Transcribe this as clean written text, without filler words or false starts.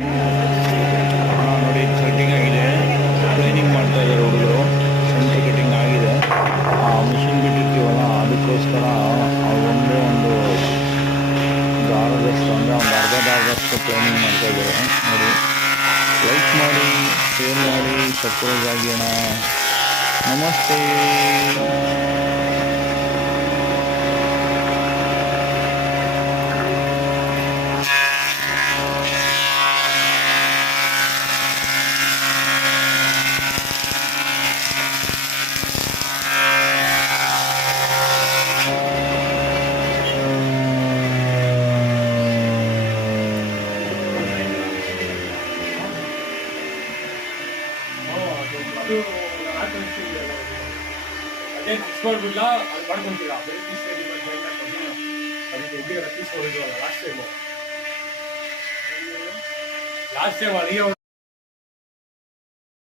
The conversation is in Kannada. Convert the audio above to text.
ನೋಡಿ ಕಟಿಂಗ್ ಆಗಿದೆ, ಟ್ರೈನಿಂಗ್ ಮಾಡ್ತಾ ಇದ್ದಾರೆ ಹುಡುಗರು. ಸೆಂಟ್ರ್ ಕಟಿಂಗ್ ಆಗಿದೆ. ಮಿಷಿನ್ ಬಿಟ್ಟಿರ್ತೀವಲ್ಲ ಅದಕ್ಕೋಸ್ಕರ ಒಂದೇ ಒಂದು ದಾರದಷ್ಟು ಅಂದರೆ ಒಂದು ಅರ್ಧ ದಾರದಷ್ಟು ಟ್ರೈನಿಂಗ್ ಮಾಡ್ತಾ ಇದ್ದಾರೆ. ನೋಡಿ, ಲೈಕ್ ಮಾಡಿ, ಶೇರ್ ಮಾಡಿ, ಸಬ್ಸ್ಕ್ರೈಬ್ ಆಗಿ ಅಣ್ಣ. ನಮಸ್ತೆ. ಅದೇ ಫಿಕ್ಸ್ ಮಾಡ್ಬಿಡ್ಲಾ, ಅದು ಮಾಡ್ಕೊಂತೀರಾ ಬರೀ ಪೀಸ್ ರೆಡಿ ಮಾಡಿ ಅದಕ್ಕೆ ಎದ್ದಿಗೆ ಪೀಸ್ ಹೊಡಿದ್ವಲ್ಲ ಲಾಸ್ಟ್ ಟೈಮ್ ಅಲ್ಲಿಗೆ